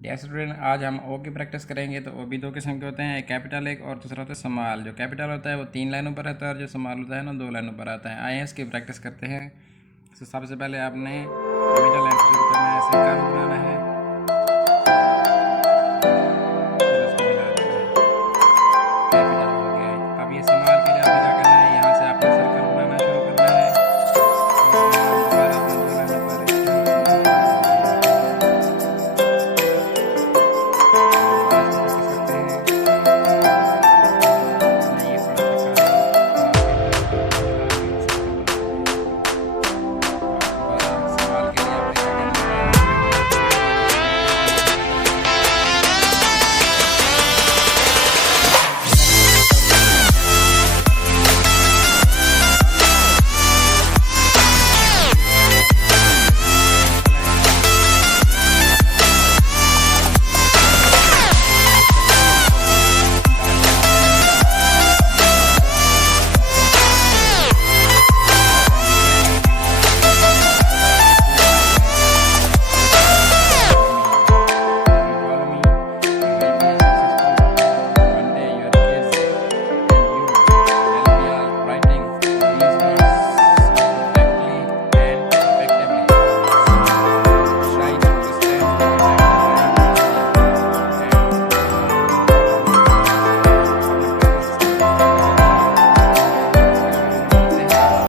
Dear student, आज हम ओ की प्रैक्टिस करेंगे। तो ओ भी दो किस्म के होते हैं, एक कैपिटल एक और दूसरा होता है स्मॉल। जो कैपिटल होता है वो 3 लाइनों पर रहता है और जो स्मॉल होता है ना 2 लाइनों पर आता है। आइए इसकी प्रैक्टिस करते हैं। तो सबसे पहले आपने मिडल लाइन से शुरू करना है, ऐसे कर्व बनाना है।